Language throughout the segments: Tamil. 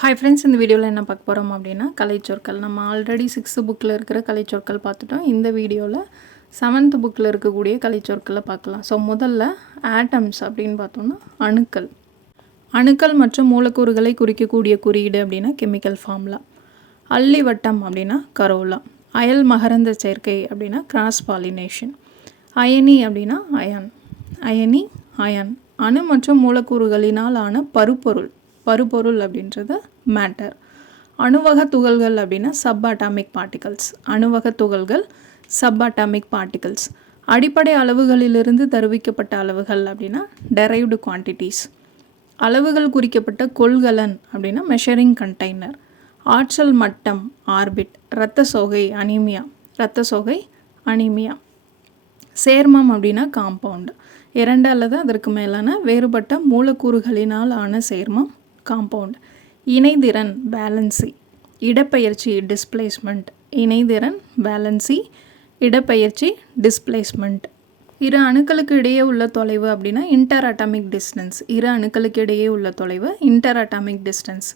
ஹாய் ஃப்ரெண்ட்ஸ் இந்த வீடியோவில் என்ன பார்க்க போகிறோம் அப்படின்னா கலைச்சொற்கள் நம்ம ஆல்ரெடி சிக்ஸ்த்து புக்கில் இருக்கிற கலைச்சொற்கள் பார்த்துட்டோம். இந்த வீடியோவில் செவன்த் புக்கில் இருக்கக்கூடிய கலைச்சொற்களை பார்க்கலாம். ஸோ முதல்ல ஆட்டம்ஸ் அப்படின்னு பார்த்தோம்னா அணுக்கள். அணுக்கள் மற்றும் மூலக்கூறுகளை குறிக்கக்கூடிய குறியீடு அப்படின்னா கெமிக்கல் ஃபார்முலா அள்ளி வட்டம் அப்படின்னா கரோலா. அயல் மகரந்த சேர்க்கை அப்படின்னா கிராஸ் பாலினேஷன் அயனி அப்படின்னா அயான். அயனி அயான். அணு மற்றும் மூலக்கூறுகளினால் ஆன பருப்பொருள். பருப்பொருள் அப்படின்றது மேட்டர் அணுவக துகள்கள் அப்படின்னா சப் அட்டாமிக் பார்ட்டிகல்ஸ் அணுவக துகள்கள் சப் அட்டாமிக் பார்ட்டிகல்ஸ் அடிப்படை அளவுகளிலிருந்து தருவிக்கப்பட்ட அளவுகள் அப்படின்னா டெரைவ்டு குவான்டிட்டிஸ் அளவுகள் குறிக்கப்பட்ட கொள்கலன் அப்படின்னா மெஷரிங் கண்டெய்னர் ஆற்றல் மட்டம் ஆர்பிட் இரத்த சோகை அனீமியா இரத்த சோகை அனீமியா சேர்மம் அப்படின்னா காம்பவுண்டு இரண்டு அல்லது அதற்கு மேலான வேறுபட்ட மூலக்கூறுகளினால் ஆன சேர்மம் காம்பவுண்ட் இணைதிறன் பேலன்சி இடப்பெயர்ச்சி டிஸ்பிளேஸ்மெண்ட் இணைதிறன் பேலன்சி இடப்பெயர்ச்சி டிஸ்பிளேஸ்மெண்ட் இரு அணுக்களுக்கு இடையே உள்ள தொலைவு அப்படின்னா இன்டர் அட்டாமிக் டிஸ்டன்ஸ் இரு அணுக்களுக்கு இடையே உள்ள தொலைவு இன்டர் அட்டாமிக் டிஸ்டன்ஸ்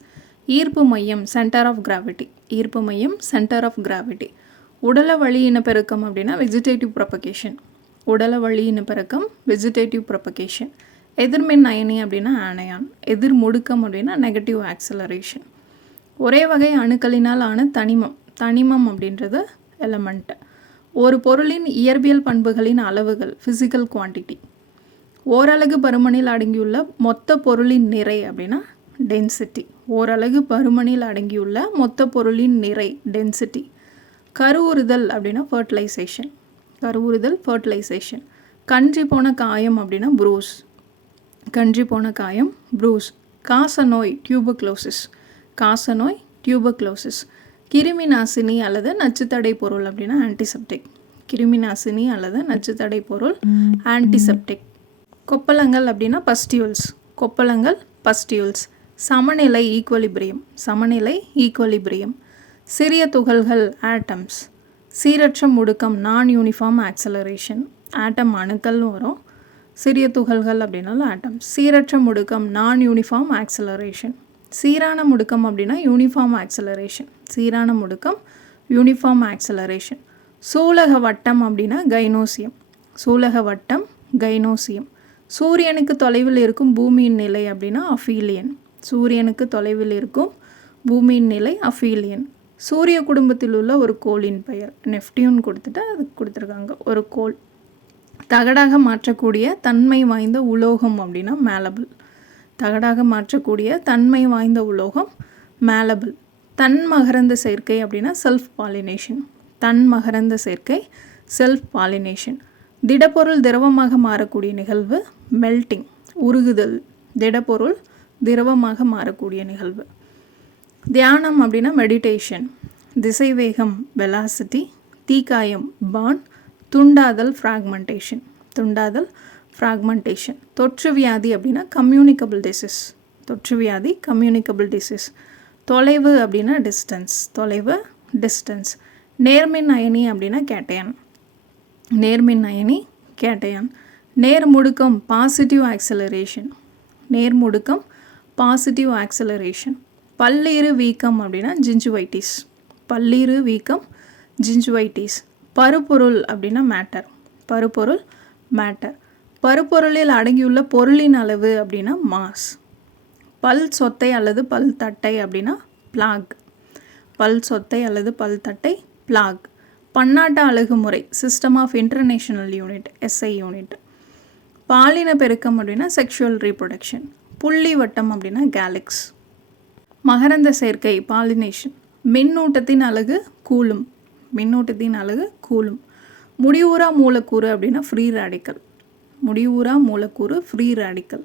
ஈர்ப்பு மையம் சென்டர் ஆஃப் கிராவிட்டி ஈர்ப்பு மையம் சென்டர் ஆஃப் கிராவிட்டி உடல வழி இனப்பெருக்கம் அப்படின்னா வெஜிடேட்டிவ் ப்ரொபகேஷன் உடல வழி இனப்பெருக்கம் வெஜிடேட்டிவ் ப்ரொபகேஷன் எதிர்மின் அயனி அப்படின்னா ஆனையான் எதிர் முடுக்கம் அப்படின்னா நெகட்டிவ் ஆக்சலரேஷன் ஒரே வகை அணுக்களினால் ஆன தனிமம் தனிமம் அப்படின்றது எலமெண்ட் ஒரு பொருளின் இயற்பியல் பண்புகளின் அளவுகள் ஃபிசிக்கல் குவான்டிட்டி ஓரலகு பருமனில் அடங்கியுள்ள மொத்த பொருளின் நிறை அப்படின்னா டென்சிட்டி ஓரலகு பருமனில் அடங்கியுள்ள மொத்த பொருளின் நிறை டென்சிட்டி கருவுறுதல் அப்படின்னா ஃபர்டிலைசேஷன் கருவுறுதல் ஃபர்டிலைசேஷன் கன்றி போன காயம் அப்படின்னா ப்ரூஸ் கஞ்சி போன காயம் ப்ரூஸ் காசநோய் டியூபக்ளோசிஸ் காசநோய் டியூபக்ளோசிஸ் கிருமி நாசினி அல்லது நச்சுத்தடை பொருள் அப்படின்னா ஆன்டிசெப்டிக் கிருமி நாசினி அல்லது நச்சுத்தடை பொருள் ஆன்டிசெப்டிக் கொப்பளங்கள் அப்படின்னா பஸ்டியூல்ஸ் கொப்பளங்கள் பஸ்டியூல்ஸ் சமநிலை ஈக்குவலிபிரியம் சமநிலை ஈக்குவலிபிரியம் சிறிய துகள்கள் ஆட்டம்ஸ் சீரற்ற முடுக்கம் நான் யூனிஃபார்ம் ஆக்சலரேஷன் ஆட்டம் அணுக்கள்னு வரும். சிறிய துகள்கள் அப்படின்னாலும் ஆட்டம் சீரற்ற முடுக்கம் நான் யூனிஃபார்ம் ஆக்சலரேஷன் சீரான முடுக்கம் அப்படின்னா யூனிஃபார்ம் ஆக்சலரேஷன் சீரான முடுக்கம் யூனிஃபார்ம் ஆக்சலரேஷன் சூலக வட்டம் அப்படின்னா கைனோசியம் சூலக வட்டம் கைனோசியம் சூரியனுக்கு தொலைவில் இருக்கும் பூமியின் நிலை அப்படின்னா அஃபீலியன் சூரியனுக்கு தொலைவில் இருக்கும் பூமியின் நிலை அஃபீலியன் சூரிய குடும்பத்தில் உள்ள ஒரு கோளின் பெயர். நெஃப்டியூன் கொடுத்துட்டு அதுக்கு கொடுத்துருக்காங்க. ஒரு கோள். தகடாக மாற்றக்கூடிய தன்மை வாய்ந்த உலோகம் அப்படின்னா மேலபிள் தகடாக மாற்றக்கூடிய தன்மை வாய்ந்த உலோகம் மேலபிள் தன் மகரந்த சேர்க்கை அப்படின்னா செல்ஃப் பாலினேஷன் தன் மகரந்த சேர்க்கை செல்ஃப் பாலினேஷன் திடப்பொருள் திரவமாக மாறக்கூடிய நிகழ்வு மெல்டிங் உருகுதல் திடப்பொருள் திரவமாக மாறக்கூடிய நிகழ்வு. தியானம் அப்படின்னா மெடிடேஷன் திசைவேகம் வெலாசிட்டி தீக்காயம் பான் துண்டாதல் ஃப்ராக்மெண்டேஷன் துண்டாதல் ஃப்ராக்மெண்டேஷன் தொற்று வியாதி அப்படின்னா கம்யூனிகபிள் டிசீஸ் தொற்று வியாதி கம்யூனிகபிள் டிசீஸ் தொலைவு அப்படின்னா டிஸ்டன்ஸ் தொலைவு டிஸ்டன்ஸ் நேர்மின் அயனி அப்படின்னா கேட்டையான். நேர்மின் அயனி கேட்டையான். நேர்முடுக்கம் பாசிட்டிவ் ஆக்சலரேஷன் நேர்முடுக்கம் பாசிட்டிவ் ஆக்சலரேஷன் பல்லீரு வீக்கம் அப்படின்னா ஜிஞ்சுவைட்டிஸ் பல்லீரு வீக்கம் ஜிஞ்சுவைட்டிஸ் பருப்பொருள் அப்படின்னா மேட்டர் பருப்பொருள் மேட்டர் பருப்பொருளில் அடங்கியுள்ள பொருளின் அளவு அப்படின்னா மாஸ் பல் சொத்தை அல்லது பல் தட்டை அப்படின்னா பிளாக் பல் சொத்தை அல்லது பல் தட்டை பிளாக் பன்னாட்டு அழகுமுறை system of international unit SI unit பாலின பெருக்கம் அப்படின்னா செக்ஷுவல் ரீப்ரொடக்ஷன் புள்ளி வட்டம் அப்படின்னா கேலக்ஸ் மகரந்த சேர்க்கை பாலினேஷன் மின்னூட்டத்தின் அழகு கூலும். மின்னூட்டத்தின் அழகு கூலும். முடிவுறா மூலக்கூறு அப்படின்னா ஃப்ரீ ராடிக்கல் முடிவுறா மூலக்கூறு ஃப்ரீ ராடிக்கல்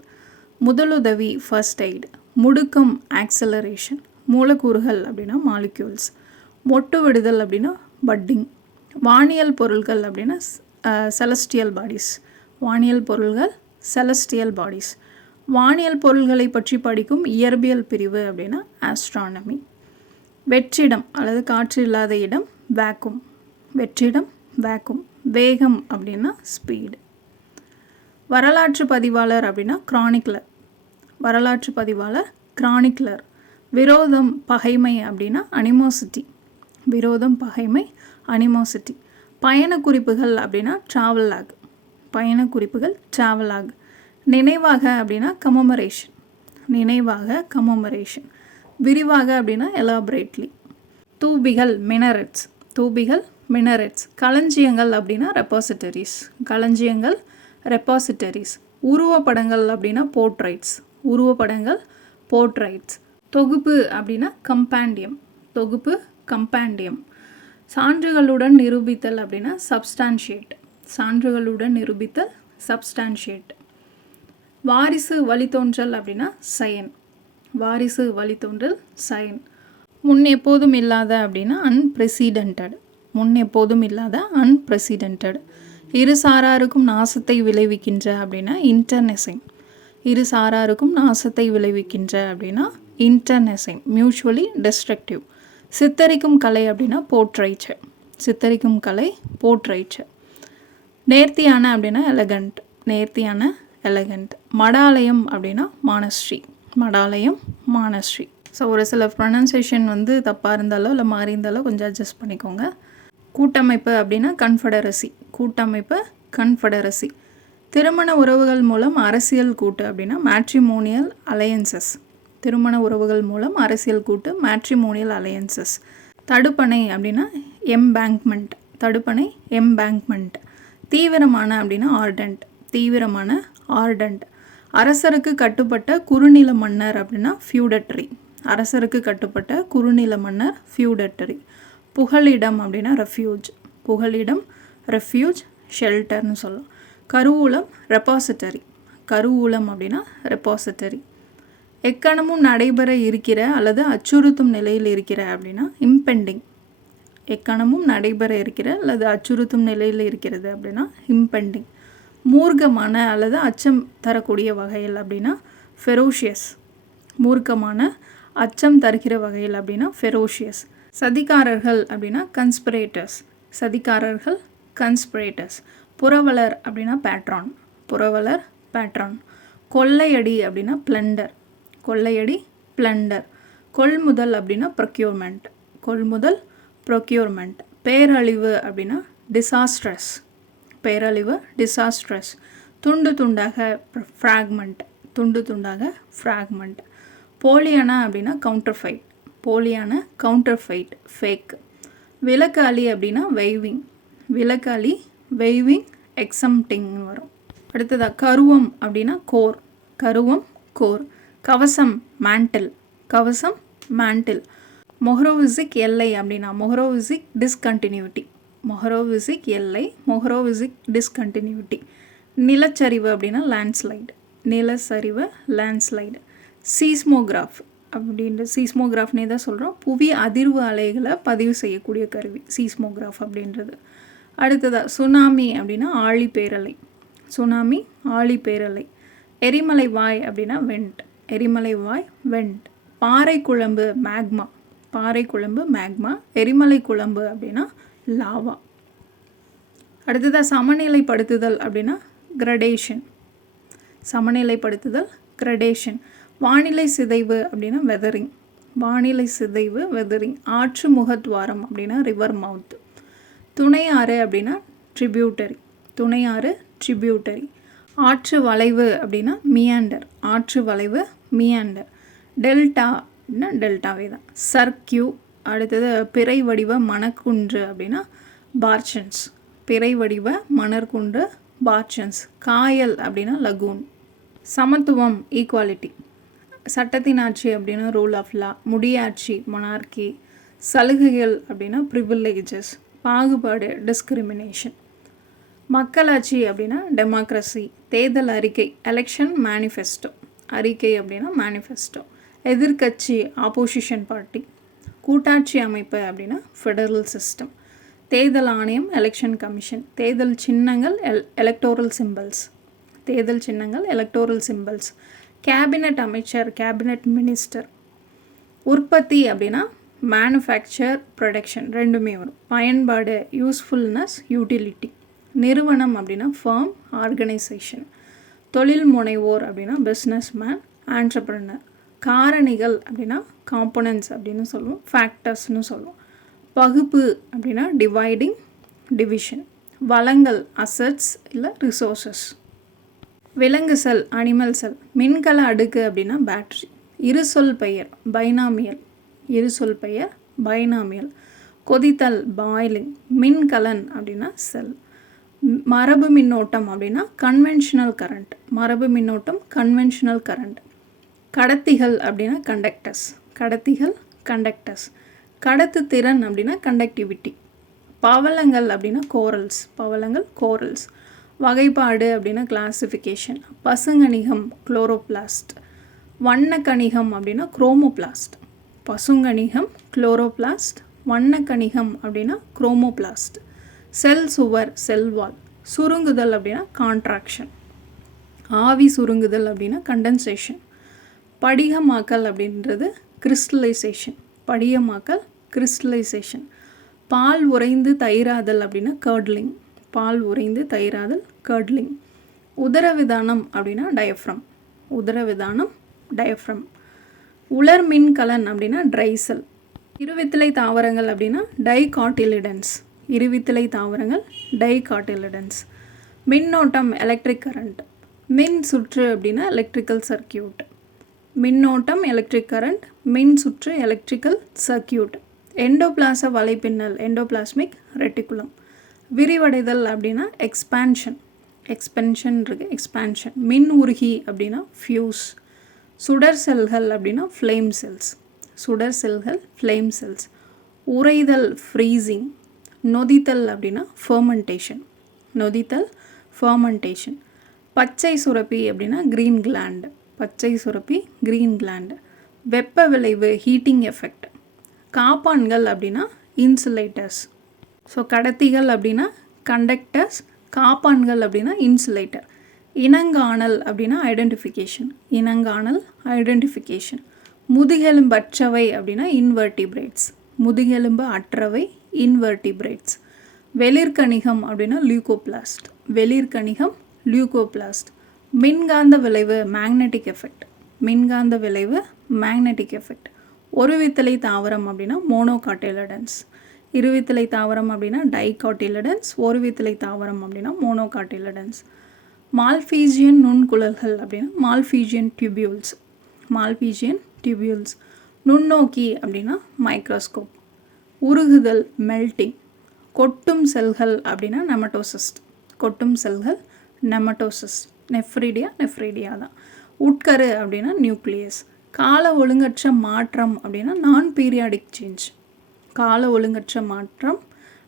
முதலுதவி ஃபர்ஸ்ட் எய்ட் முடுக்கம் ஆக்சலரேஷன் மூலக்கூறுகள் அப்படின்னா மாலிக்யூல்ஸ் மொட்டு விடுதல் அப்படின்னா பட்டிங் வானியல் பொருள்கள் அப்படின்னா செலஸ்டியல் பாடிஸ் வானியல் பொருள்கள் செலஸ்டியல் பாடிஸ் வானியல் பொருள்களை பற்றி படிக்கும் இயற்பியல் பிரிவு அப்படின்னா ஆஸ்ட்ரானமி வெற்றிடம் அல்லது காற்று இல்லாத இடம் வேக்கும் வெற்றிடம் வேக்கும் வேகம் அப்படின்னா ஸ்பீடு வரலாற்று பதிவாளர் அப்படின்னா கிரானிக்லர் வரலாற்று பதிவாளர் கிரானிக்லர் விரோதம் பகைமை அப்படின்னா அனிமோசிட்டி விரோதம் பகைமை அனிமோசிட்டி பயண குறிப்புகள் அப்படின்னா ட்ராவல் ஆக் பயண குறிப்புகள் ட்ராவல் ஆக் நினைவாக அப்படின்னா கமமரேஷன் நினைவாக கமமரேஷன் விரிவாக அப்படின்னா எலாபரேட்லி தூபிகள் மினரட்ஸ் தூபிகள் மினரட்ஸ் களஞ்சியங்கள் அப்படின்னா ரெப்பாசிட்டரிஸ் களஞ்சியங்கள் ரெப்பாசிட்டரிஸ் உருவப்படங்கள் அப்படின்னா போர்ட்ரைட்ஸ் உருவப்படங்கள் போர்ட்ரைட்ஸ் தொகுப்பு அப்படின்னா கம்பாண்டியம் தொகுப்பு கம்பாண்டியம் சான்றுகளுடன் நிரூபித்தல் அப்படின்னா சப்ஸ்டான்ஷியேட் சான்றுகளுடன் நிரூபித்தல் சப்ஸ்டான்ஷியேட் வாரிசு வழித்தோன்றல் அப்படின்னா சயன் வாரிசு வழித்தோன்றல் சயன் முன் எப்போதும் இல்லாத அப்படின்னா அன்பிரசிடென்டட் முன் எப்போதும் இல்லாத அன்பிரசிடென்டட் இரு சாராருக்கும் நாசத்தை விளைவிக்கின்ற அப்படின்னா இன்டர்னெசைன் இரு சாராருக்கும் நாசத்தை விளைவிக்கின்ற அப்படின்னா இன்டர்நெசிங் மியூச்சுவலி டெஸ்ட்ரக்டிவ் சித்தரிக்கும் கலை அப்படின்னா போர்ட்ரைச்சர் சித்தரிக்கும் கலை போர்ட்ரைச்சர் நேர்த்தியான அப்படின்னா எலகண்ட் நேர்த்தியான எலகண்ட் மடாலயம் அப்படின்னா மானஸ்ரீ மடாலயம் மானஸ்ரீ ஸோ ஒரு சில ப்ரொனன்சியேஷன் வந்து தப்பாக இருந்தாலோ இல்லை மாறி இருந்தாலோ கொஞ்சம் அட்ஜஸ்ட் பண்ணிக்கோங்க. கூட்டமைப்பு அப்படின்னா கன்ஃபெடரசி கூட்டமைப்பு கன்ஃபெடரசி திருமண உறவுகள் மூலம் அரசியல் கூட்டு அப்படின்னா மேட்ரிமோனியல் அலையன்சஸ் திருமண உறவுகள் மூலம் அரசியல் கூட்டு மேட்ரிமோனியல் அலையன்சஸ் தடுப்பணை அப்படின்னா எம்பேங்க்மெண்ட் தடுப்பணை எம்பேங்க்மெண்ட் தீவிரமான அப்படின்னா ஆர்டன்ட் தீவிரமான ஆர்டன்ட் அரசருக்கு கட்டுப்பட்ட குறுநில மன்னர் அப்படின்னா ஃபியூடட்ரி அரசருக்கு கட்டுப்பட்ட குறுநில மன்னர் ஃபியூடட்டரி. புகலிடம் அப்படின்னா ரெஃப்யூஜ் புகலிடம் ரெஃப்யூஜ் ஷெல்டர்னு சொல்லலாம். கருவூலம் ரெப்பாசிட்டரி கருவூலம் அப்படின்னா ரெப்பாசிட்டரி எக்கணமும் நடைபெற இருக்கிற அல்லது அச்சுறுத்தும் நிலையில் இருக்கிற அப்படின்னா இம்பெண்டிங் எக்கணமும் நடைபெற இருக்கிற அல்லது அச்சுறுத்தும் நிலையில் இருக்கிறது அப்படின்னா இம்பெண்டிங் மூர்க்கமான அல்லது அச்சம் தரக்கூடிய வகையில் அப்படின்னா ஃபெரோஷியஸ் மூர்க்கமான அச்சம் தருகிற வகையில் அப்படின்னா ஃபெரோஷியஸ் சதிகாரர்கள் அப்படின்னா கன்ஸ்பிரேட்டர்ஸ் சதிகாரர்கள் கன்ஸ்பிரேட்டர்ஸ் புரவலர் அப்படின்னா பேட்ரான் புரவலர் பேட்ரான் கொள்ளையடி அப்படின்னா பிளண்டர் கொள்ளையடி பிளண்டர் கொள்முதல் அப்படின்னா ப்ரொக்யூர்மெண்ட் கொள்முதல் ப்ரொக்யூர்மெண்ட் பேரழிவு அப்படின்னா டிசாஸ்ட்ரஸ் பேரழிவு டிசாஸ்ட்ரஸ் துண்டு துண்டாக ஃப்ராக்மெண்ட் துண்டு துண்டாக ஃப்ராக்மெண்ட் போலியானா அப்படின்னா கவுண்டர்ஃபைட் போலியான கவுண்டர்ஃபைட் ஃபேக் விலக்காளி அப்படின்னா வெய்விங் விலக்காளி வெய்விங் எக்ஸம்டிங் வரும். அடுத்ததாக கருவம் அப்படின்னா கோர். கருவம் கோர். கவசம் மேண்டில் கவசம் மேண்டில் மொஹரோவிசிக் எல்லை அப்படின்னா மொஹரோவிசிக் டிஸ்கண்டினியூட்டி மொஹரோவிசிக் எல்லை மொஹரோவிசிக் டிஸ்கண்டினியூட்டி நிலச்சரிவு அப்படின்னா லேண்ட்ஸ்லைடு நிலச்சரிவு லேண்ட்ஸ்லைடு சீஸ்மோகிராஃப் அப்படின்ற சீஸ்மோகிராஃப்னே தான் சொல்கிறோம் புவி அதிர்வு அலைகளை பதிவு செய்யக்கூடிய கருவி சீஸ்மோகிராஃப் அப்படின்றது. அடுத்ததாக சுனாமி அப்படின்னா ஆழி பேரலை. சுனாமி ஆழி பேரலை. எரிமலை வாய் அப்படின்னா வெண்ட். எரிமலை வாய் வெண்ட். பாறை குழம்பு மேக்மா. பாறை குழம்பு மேக்மா. எரிமலை குழம்பு அப்படின்னா லாவா. அடுத்ததாக சமநிலைப்படுத்துதல் அப்படின்னா கிரடேஷன். சமநிலைப்படுத்துதல் கிரடேஷன். வானிலை சிதைவு அப்படின்னா வெதரிங் வானிலை சிதைவு வெதரிங் ஆற்று முகத்வாரம் அப்படின்னா ரிவர் மவுத் துணை ஆறு அப்படின்னா ட்ரிபியூட்டரி துணை ஆறு ட்ரிபியூட்டரி ஆற்று வளைவு அப்படின்னா மியாண்டர் ஆற்று வளைவு மியாண்டர் டெல்டா அப்படின்னா டெல்டாவே தான். சர்க்கியூ அடுத்தது பிறை வடிவ மணக்குன்று அப்படின்னா பார்ச்சன்ஸ் பிறை வடிவ மணற்குன்று பார்ச்சன்ஸ் காயல் அப்படின்னா லகூன் சமத்துவம் ஈக்குவாலிட்டி சட்டத்தின் ஆட்சி அப்படின்னா ரூல் ஆஃப் லா முடியாட்சி மொனார்கி சலுகைகள் அப்படின்னா ப்ரிவில்லேஜஸ் பாகுபாடு டிஸ்கிரிமினேஷன் மக்களாட்சி அப்படின்னா டெமோக்ரஸி தேர்தல் அறிக்கை எலெக்ஷன் மேனிஃபெஸ்டோ அறிக்கை அப்படின்னா மேனிஃபெஸ்டோ எதிர்கட்சி ஆப்போசிஷன் பார்ட்டி கூட்டாட்சி அமைப்பு அப்படின்னா ஃபெடரல் சிஸ்டம் தேர்தல் ஆணையம் எலெக்ஷன் கமிஷன் தேர்தல் சின்னங்கள் எல் எலக்டோரல் சிம்பிள்ஸ் தேர்தல் சின்னங்கள் எலக்டோரல் சிம்பிள்ஸ் கேபினட் அமைச்சர் கேபினட் மினிஸ்டர். உற்பத்தி அப்படின்னா மேனுஃபேக்சர் ப்ரொடக்ஷன் ரெண்டுமே வரும். பயன்பாடு யூஸ்ஃபுல்னஸ் யூட்டிலிட்டி நிறுவனம் அப்படின்னா ஃபார்ம் ஆர்கனைசேஷன் தொழில் முனைவோர் அப்படின்னா பிஸ்னஸ் மேன் ஆண்டர்பிரனர் காரணிகள் அப்படின்னா காம்போனன்ட்ஸ் அப்படின்னு சொல்லுவோம் ஃபேக்டர்ஸ்னு சொல்லுவோம். பகுப்பு அப்படின்னா டிவைடிங் டிவிஷன் வளங்கள் அசட்ஸ் இல்லை ரிசோர்ஸஸ் விலங்கு செல் அனிமல் செல். மின்கல அடுக்கு அப்படின்னா பேட்ரி இருசொல் பெயர் பைனாமியல் இருசொல் பெயர் பைனாமியல் கொதித்தல் பாய்லிங் மின்கலன் அப்படின்னா செல். மரபு மின்னோட்டம் அப்படின்னா கன்வென்ஷனல் கரண்ட் மரபு மின்னோட்டம் கன்வென்ஷனல் கரண்ட் கடத்திகள் அப்படின்னா கண்டக்டர்ஸ் கடத்திகள் கண்டக்டர்ஸ் கடத்து திறன் அப்படின்னா கண்டக்டிவிட்டி பவளங்கள் அப்படின்னா கோரல்ஸ் பவளங்கள் கோரல்ஸ் வகைப்பாடு அப்படின்னா கிளாசிஃபிகேஷன் பசுங்கணிகம் குளோரோபிளாஸ்ட் வண்ணக்கணிகம் அப்படின்னா குரோமோபிளாஸ்ட் பசுங்கணிகம் குளோரோபிளாஸ்ட் வண்ணக்கணிகம் அப்படின்னா குரோமோபிளாஸ்ட் செல் சுவர் செல்வால் சுருங்குதல் அப்படின்னா கான்ட்ராக்ஷன் ஆவி சுருங்குதல் அப்படின்னா கண்டென்சேஷன் படிகமாக்கல் அப்படின்றது கிறிஸ்டலைசேஷன் படிகமாக்கல் கிறிஸ்டலைசேஷன் பால் உறைந்து தயிராதல் அப்படின்னா கர்ட்லிங் பால் உறைந்து தயிராதல் கர்ட்லிங் உதரவிதானம் அப்படின்னா டயஃப்ரம் உதரவிதானம் டயஃப்ரம் உலர் மின்கலன் அப்படின்னா ட்ரைசல் இருவித்திலை தாவரங்கள் அப்படின்னா டைகாட்டிலிடன்ஸ் இருவித்திலை தாவரங்கள் டைகாட்டிலிடன்ஸ் மின்னோட்டம் எலக்ட்ரிக் கரண்ட் மின் சுற்று அப்படின்னா எலக்ட்ரிக்கல் சர்க்கியூட் மின்னோட்டம் எலக்ட்ரிக் கரண்ட் மின் சுற்று எலக்ட்ரிக்கல் சர்க்கியூட் எண்டோபிளாச வலைப்பின்னல் எண்டோபிளாஸ்மிக் ரெட்டிகுலம் விரிவடைதல் அப்படின்னா எக்ஸ்பேன்ஷன் எக்ஸ்பென்ஷன் இருக்குது எக்ஸ்பேன்ஷன் மின் உருகி அப்படின்னா ஃப்யூஸ் சுடர் செல்கள் அப்படின்னா ஃப்ளேம் செல்ஸ் சுடர் செல்கள் ஃப்ளேம் செல்ஸ் உறைதல் ஃப்ரீசிங் நொதித்தல் அப்படின்னா ஃபர்மெண்டேஷன் நொதித்தல் ஃபர்மெண்டேஷன் பச்சை சுரப்பி அப்படின்னா க்ரீன் கிளாண்டு பச்சை சுரப்பி க்ரீன் கிளாண்டு வெப்ப விளைவு ஹீட்டிங் எஃபெக்ட் காப்பான்கள் அப்படின்னா இன்சுலேட்டர்ஸ் ஸோ கடத்திகள் அப்படின்னா கண்டக்டர்ஸ் காப்பான்கள் அப்படின்னா இன்சுலேட்டர் இனங்காணல் அப்படின்னா ஐடென்டிஃபிகேஷன் இனங்காணல் ஐடென்டிஃபிகேஷன் முதுகெலும்பு அற்றவை அப்படின்னா இன்வெர்டிபிரேட்ஸ் முதுகெலும்பு அற்றவை இன்வெர்டிபிரேட்ஸ் வெளிர்கணிகம் அப்படின்னா லியூகோபிளாஸ்ட் வெளிர்கணிகம் லியூகோபிளாஸ்ட் மின்காந்த விளைவு மேக்னெட்டிக் எஃபெக்ட் மின்காந்த விளைவு மேக்னெட்டிக் எஃபெக்ட் ஒரு வித்தலை தாவரம் அப்படின்னா மோனோகாட்டேலடன்ஸ் இருவித்தலை தாவரம் அப்படின்னா டைகாட்டிலடன்ஸ் ஒரு வித்தலை தாவரம் அப்படின்னா மோனோகாட்டிலடன்ஸ் மால்ஃபீஜியன் நுண்குழல்கள் அப்படின்னா மால்ஃபீஜியன் டியூபியூல்ஸ். Malpighian tubules. நுண்ணோக்கி அப்படின்னா மைக்ரோஸ்கோப். உருகுதல் மெல்டிங். கொட்டும் செல்கள் அப்படின்னா நெமட்டோசிஸ்ட். கொட்டும் செல்கள் நெமட்டோசிஸ்ட். நெஃப்ரீடியா நெஃப்ரீடியா தான். உட்கரு அப்படின்னா நியூக்ளியஸ். கால ஒழுங்கற்ற மாற்றம் அப்படின்னா நான் பீரியாடிக் சேஞ்ச் கால ஒழுங்கற்ற மாற்றம்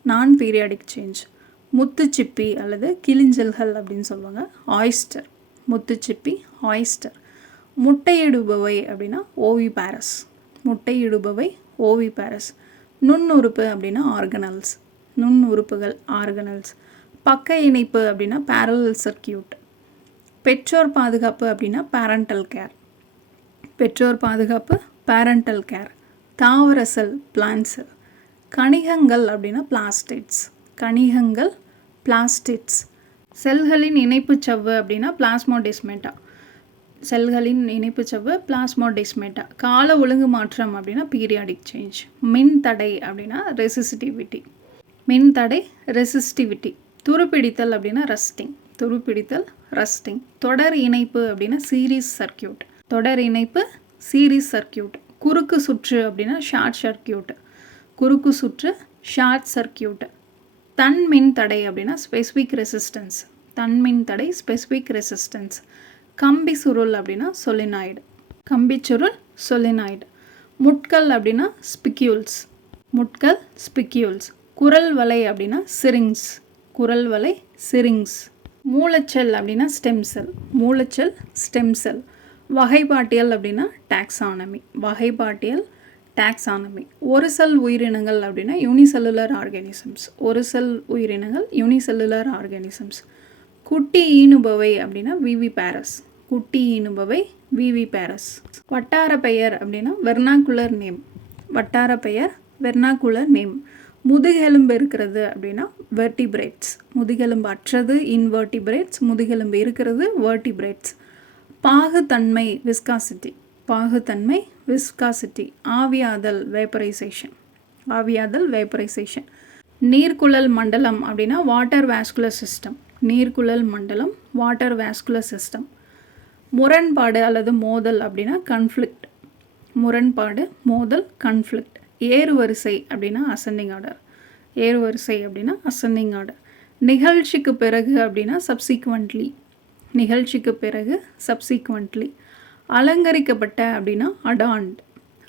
நான் பீரியாடிக் சேஞ்ச் முத்துச்சிப்பி அல்லது கிளிஞ்சல்கள் அப்படின்னு சொல்லுவாங்க ஆயிஸ்டர் முத்துச்சிப்பி ஆயிஸ்டர் முட்டையிடுபவை அப்படின்னா ஓவி பேரஸ் முட்டையிடுபவை ஓவி பேரஸ் நுண்ணுறுப்பு அப்படின்னா ஆர்கனல்ஸ் நுண் உறுப்புகள் ஆர்கனல்ஸ் பக்க இணைப்பு அப்படின்னா பேரலல் சர்க்கியூட் பெற்றோர் பாதுகாப்பு அப்படின்னா பேரண்டல் கேர் பெற்றோர் பாதுகாப்பு பேரண்டல் கேர் தாவர செல் பிளான்ட் செல் கணிகங்கள் அப்படின்னா பிளாஸ்டிட்ஸ். கணிகங்கள் பிளாஸ்டிட்ஸ். செல்களின் இணைப்பு சவ்வு அப்படின்னா பிளாஸ்மோடெஸ்மேட்டா. செல்களின் இணைப்பு சவ்வு பிளாஸ்மோடெஸ்மேட்டா. கால ஒழுங்கு மாற்றம் அப்படின்னா பீரியாடிக் சேஞ்ச். மின் தடை அப்படின்னா ரெசிஸ்டிவிட்டி மின் தடை ரெசிஸ்டிவிட்டி. துருப்பிடித்தல் அப்படின்னா ரஸ்டிங். துருப்பிடித்தல் ரஸ்டிங். தொடர் இணைப்பு அப்படின்னா சீரீஸ் சர்க்கியூட் தொடர் இணைப்பு சீரீஸ் சர்க்கியூட் குறுக்கு சுற்று அப்படின்னா ஷார்ட் சர்க்கியூட் குறுக்கு சுற்று ஷார்ட் சர்க்கியூட் தன்மின் தடை அப்படின்னா ஸ்பெசிஃபிக் ரெசிஸ்டன்ஸ் தன்மின் தடை ஸ்பெசிஃபிக் ரெசிஸ்டன்ஸ் கம்பி சுருள் அப்படின்னா சொலினாய்டு கம்பி சுருள் சொலினாய்டு முட்கள் அப்படின்னா ஸ்பிக்யூல்ஸ் முட்கள் ஸ்பிக்யூல்ஸ் குரல் வலை அப்படின்னா சிரிங்ஸ் குரல் வலை சிரிங்ஸ் மூலச்செல் அப்படின்னா ஸ்டெம் செல் மூலச்செல் ஸ்டெம் செல் வகைப்பாட்டியல் அப்படின்னா டாக்ஸானமி வகைப்பாட்டியல் டாக்ஸானமி ஒரு செல் உயிரினங்கள் அப்படின்னா யூனிசெல்லுலர் ஆர்கானிசம்ஸ் ஒரு செல் உயிரினங்கள் யூனிசெல்லுலர் ஆர்கானிசம்ஸ் குட்டி ஈனுபவை அப்படின்னா விவி பேரஸ் குட்டி ஈனுபவை விவி பேரஸ் வட்டார பெயர் அப்படின்னா வெர்னாக்குலர் நேம் வட்டார பெயர் வெர்னாக்குலர் நேம் முதுகெலும்பு இருக்கிறது அப்படின்னா வெர்டிபிரேட்ஸ் முதுகெலும்பு அற்றது இன்வெர்டிபிரேட்ஸ் முதுகெலும்பு இருக்கிறது வெர்டிபிரேட்ஸ் பாகுத்தன்மை விஸ்காசிட்டி பாகுத்தன்மை விஸ்காசிட்டி ஆவியாதல் வேப்பரைசேஷன் ஆவியாதல் வேப்பரைசேஷன் நீர்க்குழல் மண்டலம் அப்படின்னா வாட்டர் வேஸ்குலர் சிஸ்டம் நீர்க்குழல் மண்டலம் வாட்டர் வேஸ்குலர் சிஸ்டம் முரண்பாடு அல்லது மோதல் அப்படின்னா கன்ஃப்ளிக்ட் முரண்பாடு மோதல் கன்ஃப்ளிக்ட் ஏறுவரிசை அப்படின்னா அசெண்டிங் ஆர்டர் ஏறுவரிசை அப்படின்னா அசெண்டிங் ஆர்டர் நிகழ்ச்சிக்கு பிறகு அப்படின்னா சப்சீக்வெண்ட்லி நிகழ்ச்சிக்கு பிறகு சப்சீக்வெண்ட்லி அலங்கரிக்கப்பட்ட அப்படின்னா அடாண்ட்.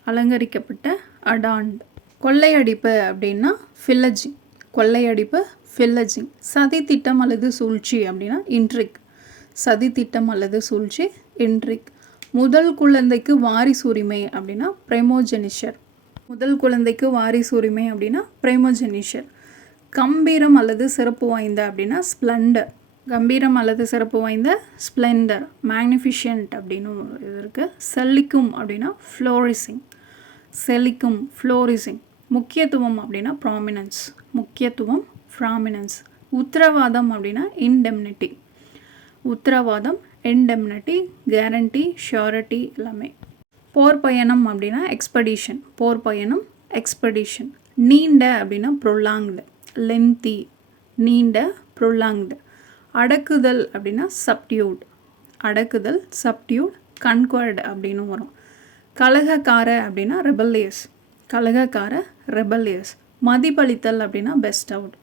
அலங்கரிக்கப்பட்ட அடாண்ட். கொள்ளையடிப்பு அப்படின்னா ஃபில்லஜிங் கொள்ளையடிப்பு ஃபில்லஜிங் சதி திட்டம் அல்லது சூழ்ச்சி அப்படின்னா இன்ட்ரிக் சதி திட்டம் அல்லது சூழ்ச்சி இன்ட்ரிக் முதல் குழந்தைக்கு வாரிசு உரிமை அப்படின்னா பிரேமோஜெனிஷர் முதல் குழந்தைக்கு வாரிசு உரிமை அப்படின்னா பிரேமோஜெனிஷர் கம்பீரம் அல்லது சிறப்பு வாய்ந்த அப்படின்னா ஸ்ப்ளண்டர் கம்பீரம் அல்லது சிறப்பு வாய்ந்த ஸ்ப்ளெண்டர் மேக்னிஃபிஷியன்ட் அப்படின்னு இது இருக்குது செல்லிக்கும் அப்படின்னா ஃப்ளோரிசிங் செல்லிக்கும் ஃப்ளோரிசிங் முக்கியத்துவம் அப்படின்னா ப்ராமினன்ஸ் முக்கியத்துவம் ப்ராமினன்ஸ் உத்தரவாதம் அப்படின்னா இன்டெம்னிட்டி உத்தரவாதம் இன்டெம்னிட்டி கேரண்டி ஷியோரிட்டி எல்லாமே. போர் பயணம் அப்படின்னா எக்ஸ்படிஷன் போர் பயணம் எக்ஸ்படிஷன் நீண்ட அப்படின்னா ப்ரொலாங்டு லென்த்தி நீண்ட ப்ரொலாங்டு அடக்குதல் அப்படின்னா சப்டியூட் அடக்குதல் சப்டியூட் கன்குவர்டு அப்படின்னு வரும். கலகக்கார அப்படின்னா ரெபல்லியஸ் கலகக்கார ரெபல்லியஸ் மதிப்பளித்தல் அப்படின்னா பெஸ்ட் அவுட்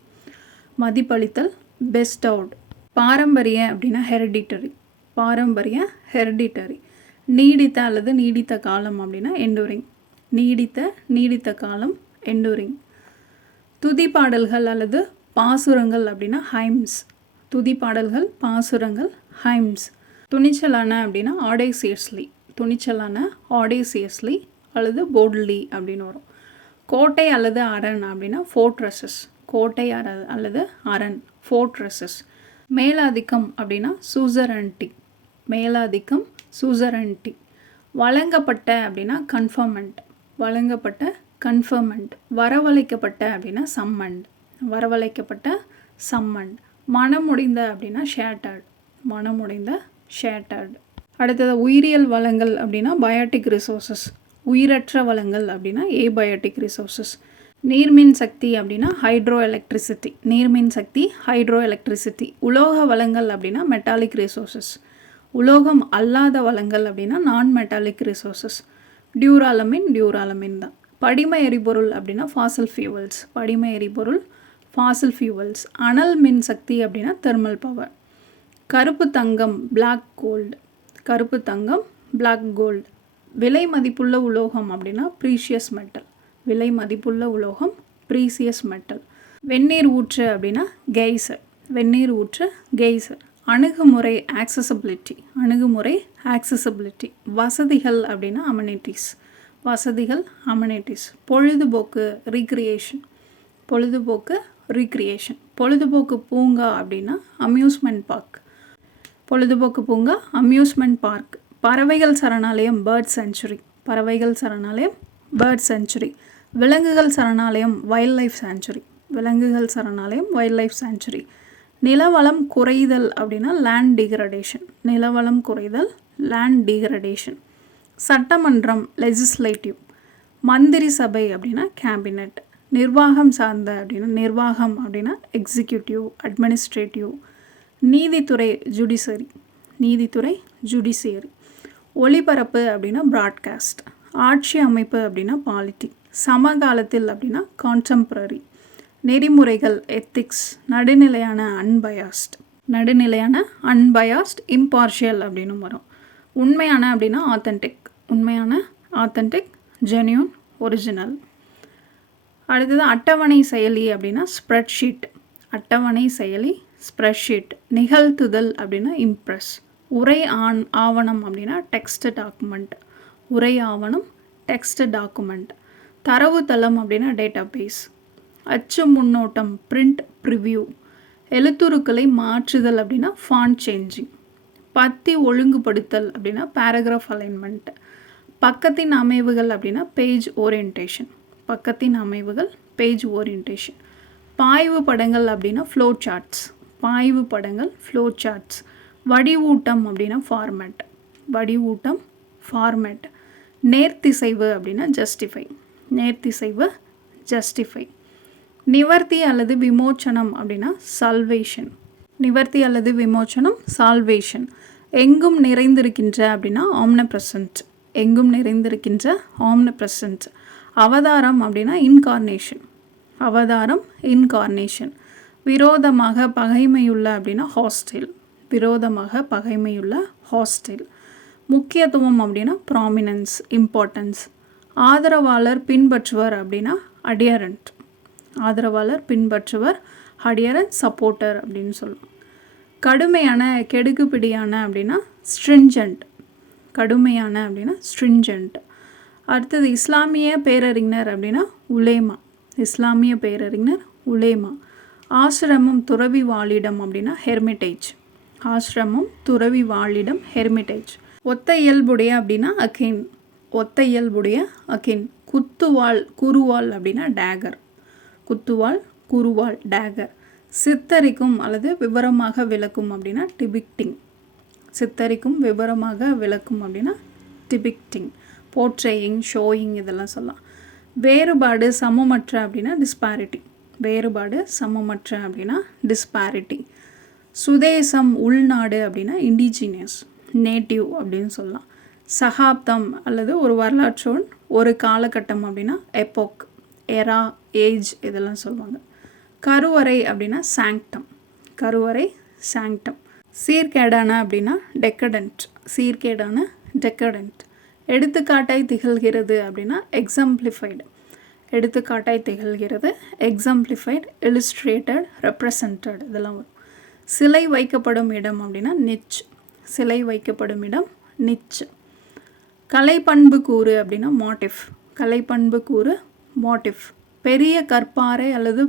மதிப்பளித்தல் பெஸ்ட் அவுட் பாரம்பரிய அப்படின்னா ஹெரிடிட்டரி பாரம்பரிய ஹெரிடிட்டரி நீடித்த அல்லது நீடித்த காலம் அப்படின்னா எண்டூரிங் நீடித்த நீடித்த காலம் எண்டூரிங் துதி பாடல்கள் அல்லது பாசுரங்கள் அப்படின்னா ஹைம்ஸ் துதி பாடல்கள் பாசுரங்கள் ஹைம்ஸ். துணிச்சலான அப்படின்னா ஆடேசியஸ்லி. துணிச்சலான ஆடேசியஸ்லி அல்லது போட்லி அப்படின்னு வரும். கோட்டை அல்லது அரண் அப்படின்னா ஃபோர்ட்ரஸஸ் கோட்டை அர அல்லது அரண் ஃபோர்ட்ரஸஸ் மேலாதிக்கம் அப்படின்னா சூசரன்டி மேலாதிக்கம் சூசரன்டி வழங்கப்பட்ட அப்படின்னா கன்ஃபர்மெண்ட் வழங்கப்பட்ட கன்ஃபர்மெண்ட் வரவழைக்கப்பட்ட அப்படின்னா சம்மண்ட் வரவழைக்கப்பட்ட சம்மண்ட் மனமுடிந்த அப்படின்னா ஷேட்டர்ட் மனமுடைந்த ஷேட்டர்டு அடுத்தது உயிரியல் வளங்கள் அப்படின்னா பயோட்டிக் ரிசோர்சஸ் உயிரற்ற வளங்கள் அப்படின்னா ஏபயோட்டிக் ரிசோர்சஸ் நீர்மின் சக்தி அப்படின்னா ஹைட்ரோ எலக்ட்ரிசிட்டி நீர்மின் சக்தி ஹைட்ரோ எலக்ட்ரிசிட்டி உலோக வளங்கள் அப்படின்னா மெட்டாலிக் ரிசோர்சஸ் உலோகம் அல்லாத வளங்கள் அப்படின்னா நான் மெட்டாலிக் ரிசோர்சஸ் டியூராலமின் டியூராலமின் தான். படிம எரிபொருள் அப்படின்னா ஃபாசல் ஃபியூவல்ஸ் படிம எரிபொருள் ஃபாசில் ஃபியூவல்ஸ் அனல் மின்சக்தி அப்படின்னா தெர்மல் பவர் கருப்பு தங்கம் பிளாக் கோல்டு கருப்பு தங்கம் பிளாக் கோல்டு விலை மதிப்புள்ள உலோகம் அப்படின்னா ப்ரீஷியஸ் மெட்டல் விலை மதிப்புள்ள உலோகம் ப்ரீசியஸ் மெட்டல் வெந்நீர் ஊற்று அப்படின்னா கெய்சர் வெந்நீர் ஊற்று கெய்சர் அணுகுமுறை ஆக்சசபிலிட்டி அணுகுமுறை ஆக்சசபிலிட்டி வசதிகள் அப்படின்னா அமனிட்டிஸ் வசதிகள் அமனிட்டிஸ் பொழுதுபோக்கு ரீக்ரியேஷன் பொழுதுபோக்கு ரீக்ரியேஷன் பொழுதுபோக்கு பூங்கா அப்படின்னா அம்யூஸ்மெண்ட் பார்க் பொழுதுபோக்கு பூங்கா அம்யூஸ்மெண்ட் பார்க் பறவைகள் சரணாலயம் பேர்ட் செஞ்சுரி பறவைகள் சரணாலயம் பேர்ட் செஞ்சுரி விலங்குகள் சரணாலயம் வைல்ட் லைஃப் சேஞ்சுரி விலங்குகள் சரணாலயம் வைல்ட் லைஃப் சேஞ்சுரி நிலவளம் குறைதல் அப்படின்னா லேண்ட் டிகிரடேஷன் நிலவளம் குறைதல் லேண்ட் டிகிரடேஷன் சட்டமன்றம் லெஜிஸ்லேட்டிவ் மந்திரி சபை அப்படின்னா கேபினட் நிர்வாகம் சார்ந்த அப்படின்னா நிர்வாகம் அப்படின்னா எக்ஸிக்யூட்டிவ் அட்மினிஸ்ட்ரேட்டிவ் நீதித்துறை ஜுடிஷரி நீதித்துறை ஜுடிஷியரி ஒளிபரப்பு அப்படின்னா ப்ராட்காஸ்ட் ஆட்சி அமைப்பு அப்படின்னா பாலிட்டி சமகாலத்தில் அப்படின்னா கான்டெம்ப்ரரி நெறிமுறைகள் எத்திக்ஸ் நடுநிலையான அன்பயாஸ்ட் நடுநிலையான அன்பயாஸ்ட் இம்பார்ஷியல் அப்படின்னு வரும். உண்மையான அப்படின்னா ஆத்தென்டிக் உண்மையான ஆத்தென்டிக் ஜென்யூன் ஒரிஜினல் அடுத்தது அட்டவணை செயலி அப்படின்னா ஸ்ப்ரெட்ஷீட் அட்டவணை செயலி ஸ்ப்ரெட்ஷீட் நிகழ்த்துதல் அப்படின்னா இம்ப்ரெஸ் உரை ஆண் ஆவணம் அப்படின்னா டெக்ஸ்ட் டாக்குமெண்ட் உரை ஆவணம் டெக்ஸ்ட் டாக்குமெண்ட் தரவுத்தளம் அப்படின்னா டேட்டா பேஸ் அச்சு முன்னோட்டம் பிரிண்ட் ப்ரிவ்யூ எழுத்துருக்களை மாற்றுதல் அப்படின்னா ஃபான் சேஞ்சிங் பத்தி ஒழுங்குபடுத்தல் அப்படின்னா பேராகிராஃப் அலைன்மெண்ட் பக்கத்தின் அமைவுகள் அப்படின்னா பேஜ் ஓரியன்டேஷன் பக்கத்தின் அமைவுகள் பேஜ் ஓரியன்டேஷன் பாய்வு படங்கள் அப்படின்னா ஃப்ளோ சார்ட்ஸ் பாய்வு படங்கள் ஃப்ளோ சார்ட்ஸ் வடிவூட்டம் அப்படின்னா ஃபார்மேட் வடிவூட்டம் ஃபார்மேட் நேர்த்திசைவு அப்படின்னா ஜஸ்டிஃபை நேர்த்திசைவு ஜஸ்டிஃபை நிவர்த்தி அல்லது விமோச்சனம் அப்படின்னா சால்வேஷன் நிவர்த்தி அல்லது விமோச்சனம் சால்வேஷன் எங்கும் நிறைந்திருக்கின்ற அப்படின்னா ஆம்ன பிரசன்ட் எங்கும் நிறைந்திருக்கின்ற ஆம்ன பிரசன்ட் அவதாரம் அப்படின்னா இன்கார்னேஷன் அவதாரம் இன்கார்னேஷன் விரோதமாக பகைமையுள்ள அப்படின்னா ஹாஸ்டல் விரோதமாக பகைமையுள்ள ஹாஸ்டல் முக்கியத்துவம் அப்படின்னா ப்ராமினன்ஸ் இம்பார்ட்டன்ஸ் ஆதரவாளர் பின்பற்றுவர் அப்படின்னா அடியரண்ட் ஆதரவாளர் பின்பற்றுவர் அடியரன் சப்போர்ட்டர் அப்படின்னு சொல்லுவோம். கடுமையான கெடுக்குப்பிடியான அப்படின்னா ஸ்ட்ரிஞ்சண்ட் கடுமையான அப்படின்னா ஸ்ட்ரிஞ்சண்ட் அடுத்தது இஸ்லாமிய பேரறிஞர் அப்படின்னா உலேமா. இஸ்லாமிய பேரறிஞர் உலேமா. ஆசிரமம் துறவி வாழிடம் அப்படின்னா ஹெர்மிட்டேஜ் ஆசிரமம் துறவி வாழிடம் ஹெர்மிட்டேஜ் ஒத்த இயல்புடைய அப்படின்னா அகின். ஒத்த இயல்புடைய அகின். குத்துவாள் குருவாள் அப்படின்னா டேகர். குத்துவாள் குருவாள் டேகர். சித்தரிக்கும் அல்லது விவரமாக விளக்கும் அப்படின்னா டிபிக்டிங். சித்தரிக்கும் விவரமாக விளக்கும் அப்படின்னா டிபிக்டிங். போர்ட்ரேயிங் ஷோயிங் இதெல்லாம் சொல்லலாம். வேறுபாடு சமமற்ற அப்படின்னா டிஸ்பாரிட்டி வேறுபாடு சமமற்ற அப்படின்னா டிஸ்பாரிட்டி சுதேசம் உள்நாடு அப்படின்னா இண்டிஜினியஸ் நேட்டிவ் அப்படின்னு சொல்லலாம். சகாப்தம் அல்லது ஒரு வரலாற்றோன் ஒரு காலகட்டம் அப்படின்னா எப்போக் எரா ஏஜ் இதெல்லாம் சொல்லுவாங்க. கருவறை அப்படின்னா சாங்டம் கருவறை சாங்டம் சீர்கேடான அப்படின்னா டெக்கடன்ட் சீர்கேடான டெக்கடன்ட் எடுத்துக்காட்டாய் திகழ்கிறது அப்படின்னா எக்ஸாம்பிளிஃபைடு எடுத்துக்காட்டாய் திகழ்கிறது எக்ஸாம்பிளிஃபைட் இலிஸ்ட்ரேட்டட் ரெப்ரசன்டட் இதெல்லாம் வரும். சிலை வைக்கப்படும் இடம் அப்படின்னா நிச் சிலை வைக்கப்படும் இடம் நிச் கலைப்பண்பு கூறு அப்படின்னா மாட்டிஃப் கலைப்பண்பு கூறு மாட்டிஃப் பெரிய கற்பாறை அல்லது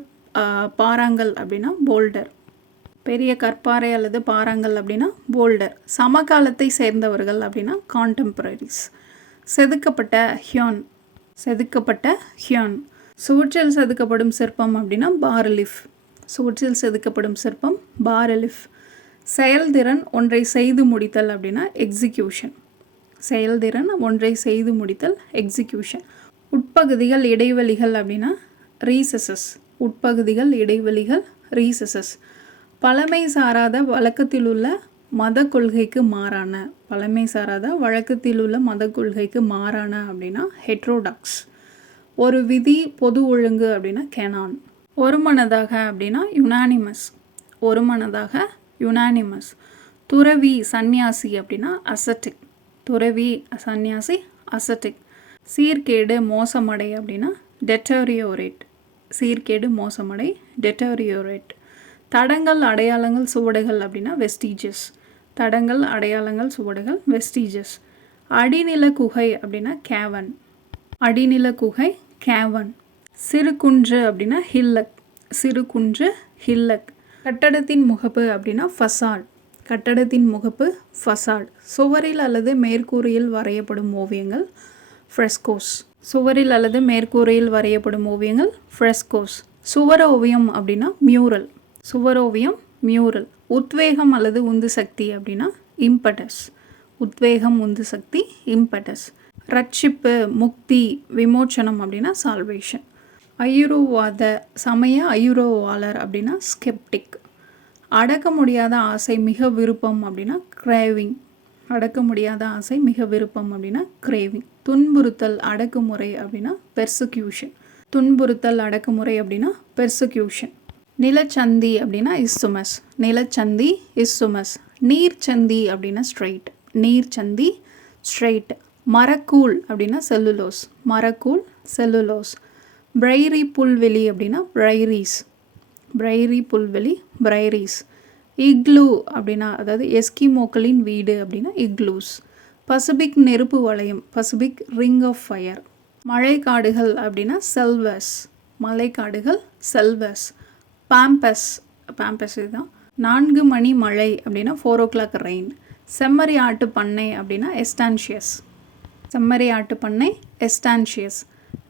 பாறாங்கல் அப்படின்னா போல்டர் பெரிய கற்பாறை அல்லது பாறாங்கல் அப்படின்னா போல்டர் சமகாலத்தை சேர்ந்தவர்கள் அப்படின்னா கான்டெம்பரரிஸ் செதுக்கப்பட்ட ஹியான். செதுக்கப்பட்ட ஹியான். சுவற்றில் செதுக்கப்படும் சிற்பம் அப்படின்னா பாரலிஃப். சுவற்றில் செதுக்கப்படும் சிற்பம் பாரலிஃப். செயல்திறன் ஒன்றை செய்து முடித்தல் அப்படின்னா எக்ஸிக்யூஷன் செயல்திறன் ஒன்றை செய்து முடித்தல் எக்ஸிக்யூஷன் உட்பகுதிகள் இடைவெளிகள் அப்படின்னா ரீசஸஸ் உட்பகுதிகள் இடைவெளிகள் ரீசஸஸ் பழமை சாராத வழக்கத்தில் உள்ள மத கொள்கைக்கு மாறான பழமை சாராத வழக்கத்தில் உள்ள மத கொள்கைக்கு மாறான அப்படின்னா ஹெட்ரோடாக்ஸ் ஒரு விதி பொது ஒழுங்கு அப்படின்னா கெனான் ஒரு மனதாக அப்படின்னா யுனானிமஸ் ஒரு மனதாக யுனானிமஸ் துறவி சந்நியாசி அப்படின்னா அசட்டிக் துறவி சந்நியாசி அசட்டிக் சீர்கேடு மோசமடை அப்படின்னா டெட்டோரியோரேட் சீர்கேடு மோசமடை டெட்டோரியோரேட் தடங்கள் அடையாளங்கள் சுவடுகள் அப்படின்னா வெஸ்டீஜஸ் தடங்கள் அடையாளங்கள் சுவடுகள் வெஸ்டீஜஸ் அடிநில குகை அப்படின்னா கேவன் அடிநில குகை கேவன் சிறு குன்று அப்படின்னா ஹில்லக் சிறு குன்று ஹில்லக் கட்டடத்தின் முகப்பு அப்படின்னா ஃபசாட் கட்டடத்தின் முகப்பு ஃபசாட் சுவரில் அல்லது மேற்கூரையில் வரையப்படும் ஓவியங்கள் ஃப்ரெஸ்கோஸ் சுவரில் அல்லது மேற்கூரையில் வரையப்படும் ஓவியங்கள் ஃப்ரெஸ்கோஸ் சுவர ஓவியம் அப்படின்னா மியூரல் சுவரோவியம் மியூரல். உத்வேகம் அல்லது உந்து சக்தி அப்படின்னா இம்பட்டஸ் உத்வேகம் உந்து சக்தி இம்பட்டஸ் ரட்சிப்பு முக்தி விமோச்சனம் அப்படின்னா சால்வேஷன் ஐயுருவாத சமய ஐயுரோவாளர் அப்படின்னா ஸ்கெப்டிக் அடக்க முடியாத ஆசை மிக விருப்பம் அப்படின்னா கிரேவிங் அடக்க முடியாத ஆசை மிக விருப்பம் அப்படின்னா கிரேவிங் துன்புறுத்தல் அடக்குமுறை அப்படின்னா பெர்சிக்யூஷன் துன்புறுத்தல் அடக்குமுறை அப்படின்னா பெர்சிக்யூஷன் நிலச்சந்தி அப்படின்னா இஸ்துமஸ் நிலச்சந்தி இஸ்துமஸ் நீர்ச்சந்தி அப்படின்னா ஸ்ட்ரைட் நீர்ச்சந்தி ஸ்ட்ரைட் மரக்கூழ் அப்படின்னா செல்லுலோஸ் மரக்கூழ் செல்லுலோஸ் பிரைரி புல்வெளி அப்படின்னா பிரைரீஸ் பிரைரி புல்வெளி பிரைரீஸ் இக்லூ அப்படின்னா அதாவது எஸ்கிமோக்களின் வீடு அப்படின்னா இக்லூஸ் பசிபிக் நெருப்பு வளையம் பசிபிக் ரிங் ஆஃப் ஃபயர் மழைக்காடுகள் அப்படின்னா செல்வஸ் மலைக்காடுகள் செல்வஸ் பாம்பஸ் பாம்பஸ் இதுதான். நான்கு மணி மழை அப்படின்னா ஃபோர் ஓ கிளாக் ரெயின் செம்மறி ஆட்டு பண்ணை அப்படின்னா எஸ்டான்ஷியஸ் செம்மறி ஆட்டு பண்ணை எஸ்டான்ஷியஸ்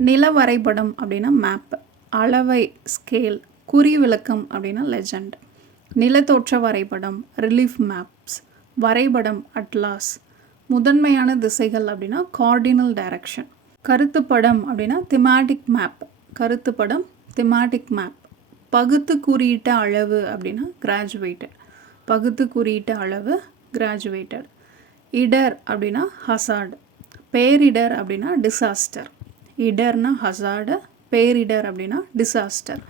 நில வரைபடம் அப்படின்னா மேப் அளவை ஸ்கேல் குறி விளக்கம் அப்படின்னா லெஜண்ட் நிலத்தோற்ற வரைபடம் ரிலீஃப் மேப்ஸ் வரைபடம் அட்லாஸ் முதன்மையான திசைகள் அப்படின்னா கார்டினல் டைரக்ஷன் கருத்துப்படம் அப்படின்னா திமாட்டிக் மேப் கருத்துப்படம் திமாட்டிக் மேப் பகுத்து குறியிட்ட அளவு அப்படின்னா கிராஜுவேட்டட் பகுத்து குறியிட்ட அளவு கிராஜுவேட்டட் இடர் அப்படின்னா ஹசார்டு பேரிடர் அப்படின்னா டிசாஸ்டர் இடர்னா ஹசார்டு பேரிடர் அப்படின்னா டிசாஸ்டர்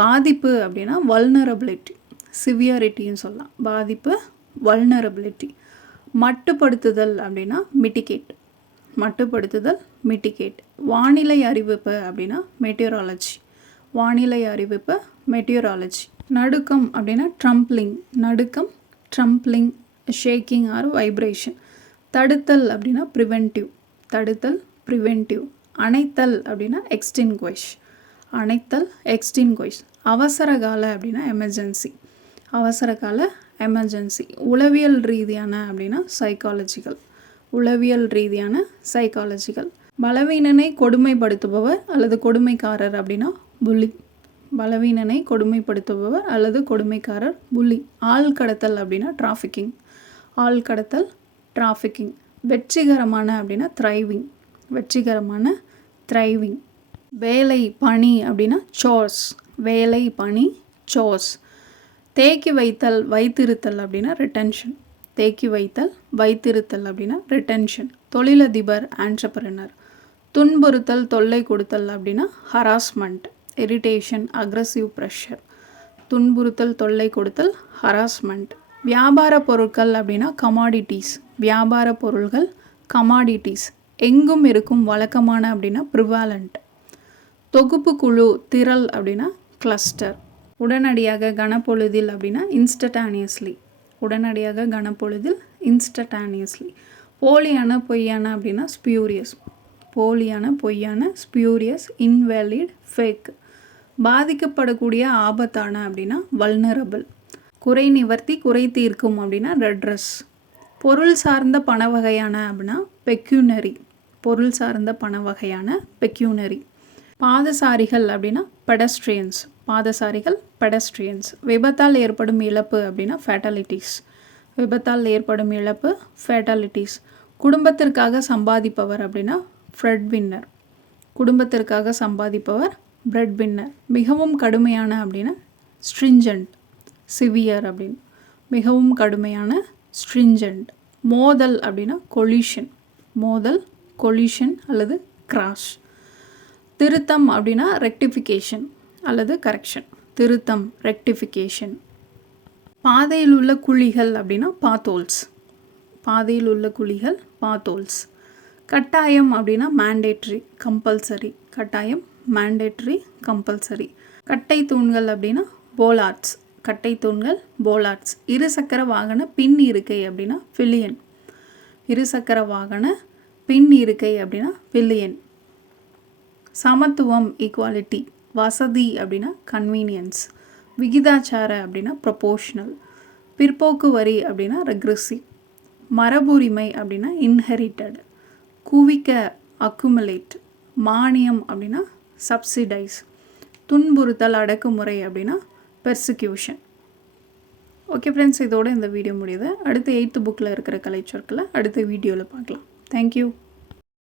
பாதிப்பு அப்படின்னா வல்னரபிலிட்டி சிவியாரிட்டின்னு சொல்லலாம். பாதிப்பு வல்னரபிலிட்டி மட்டுப்படுத்துதல் அப்படின்னா மிட்டிகேட் மட்டுப்படுத்துதல் மிட்டிகேட் வானிலை அறிவிப்பு அப்படின்னா மெட்டியராலஜி வானிலை அறிவிப்பு மெட்டியூராலஜி நடுக்கம் அப்படின்னா ட்ரம்ப்ளிங் நடுக்கம் ட்ரம்ப்ளிங் ஷேக்கிங் ஆர் வைப்ரேஷன் தடுத்தல் அப்படின்னா ப்ரிவென்டிவ் தடுத்தல் ப்ரிவென்டிவ் அணைத்தல் அப்படின்னா எக்ஸ்டின்குவைஷ் அணைத்தல் எக்ஸ்டின்குவைஷ் அவசர கால அப்படின்னா எமர்ஜென்சி அவசர கால எமர்ஜென்சி உளவியல் ரீதியான அப்படின்னா சைக்காலஜிக்கல் உளவியல் ரீதியான சைக்காலஜிக்கல் பலவீனனை கொடுமைப்படுத்துபவர் அல்லது கொடுமைக்காரர் அப்படின்னா புள்ளி பலவீனனை கொடுமைப்படுத்துபவர் அல்லது கொடுமைக்காரர் புள்ளி ஆள் கடத்தல் அப்படின்னா டிராஃபிக்கிங் ஆள் கடத்தல் டிராஃபிக்கிங் வெற்றிகரமான அப்படின்னா த்ரைவிங் வெற்றிகரமான த்ரைவிங் வேலை பணி அப்படின்னா சோர்ஸ் வேலை பணி சோர்ஸ் தேக்கி வைத்தல் வைத்திருத்தல் அப்படின்னா ரிட்டன்ஷன் தேக்கி வைத்தல் வைத்திருத்தல் அப்படின்னா ரிட்டன்ஷன் தொழிலதிபர் ஆண்டர்பிரினர் துன்புறுத்தல் தொல்லை கொடுத்தல் அப்படின்னா ஹராஸ்மெண்ட் இரிட்டேஷன் அக்ரஸிவ் ப்ரெஷர் துன்புறுத்தல் தொல்லை கொடுத்தல் ஹராஸ்மெண்ட் வியாபார பொருட்கள் அப்படின்னா கமாடிட்டிஸ் வியாபார பொருள்கள் கமாடிட்டிஸ் எங்கும் இருக்கும் வழக்கமான அப்படின்னா ப்ரிவாலண்ட் தொகுப்பு குழு திரள் அப்படின்னா கிளஸ்டர் உடனடியாக கனப்பொழுதில் அப்படின்னா இன்ஸ்டடானியஸ்லி உடனடியாக கனப்பொழுதில் இன்ஸ்டடானியஸ்லி போலியான பொய்யான அப்படின்னா ஸ்பியூரியஸ் போலியான பொய்யான ஸ்பியூரியஸ் இன்வேலிட் ஃபேக் பாதிக்கப்படக்கூடிய ஆபத்தான அப்படின்னா வல்னரபிள் குறை நிவர்த்தி குறை தீர்க்கும் அப்படின்னா ரெட்ரஸ் பொருள் சார்ந்த பண வகையான அப்படின்னா பெக்யூனரி பொருள் சார்ந்த பண வகையான பெக்யூனரி பாதசாரிகள் அப்படின்னா பெடஸ்ட்ரியன்ஸ் பாதசாரிகள் பெடஸ்ட்ரியன்ஸ் விபத்தால் ஏற்படும் இழப்பு அப்படின்னா ஃபேட்டாலிட்டிஸ் விபத்தால் ஏற்படும் இழப்பு ஃபேட்டாலிட்டிஸ் குடும்பத்திற்காக சம்பாதிப்பவர் அப்படின்னா ஃப்ரெட் வின்னர் குடும்பத்திற்காக சம்பாதிப்பவர் பிரெட் பின்னர் மிகவும் கடுமையான அப்படின்னா ஸ்ட்ரிஞ்சண்ட் சிவியர் அப்படின்னு. மிகவும் கடுமையான ஸ்ட்ரிஞ்சண்ட் மோதல் அப்படின்னா கொலிஷன் மோதல் கொலிஷன் அல்லது கிராஷ் திருத்தம் அப்படின்னா ரெக்டிஃபிகேஷன் அல்லது கரெக்ஷன் திருத்தம் ரெக்டிஃபிகேஷன் பாதையில் உள்ள குழிகள் அப்படின்னா பாத்தோல்ஸ் பாதையில் உள்ள குழிகள் பாத்தோல்ஸ் கட்டாயம் அப்படின்னா மேண்டேட்ரி கம்பல்சரி கட்டாயம் மேண்டேட்ரி கம்பல்சரி கட்டை தூண்கள் அப்படின்னா போலார்ட்ஸ் கட்டை தூண்கள் போலார்ட்ஸ் இருசக்கர வாகன பின் இருக்கை அப்படின்னா பில்லியன் இருசக்கர வாகன பின் இருக்கை அப்படின்னா பில்லியன் சமத்துவம் ஈக்குவாலிட்டி வசதி அப்படின்னா கன்வீனியன்ஸ் விகிதாச்சார அப்படின்னா ப்ரொபோஷ்னல் பிற்போக்கு வரி அப்படின்னா ரெக்ரெசிவ் மரபுரிமை அப்படின்னா இன்ஹெரிட்டட் குவிக்க அக்குமுலேட் மானியம் அப்படின்னா சப்சிடைஸ் துன்புறுத்தல் அடக்குமுறை அப்படின்னா பெர்சிக்யூஷன் ஓகே ஃப்ரெண்ட்ஸ் இதோட இந்த வீடியோ முடியுது. அடுத்து எயித்து புக்கில் இருக்கிற கலைச்சொற்களை அடுத்த வீடியோவில் பார்க்கலாம். தேங்க்யூ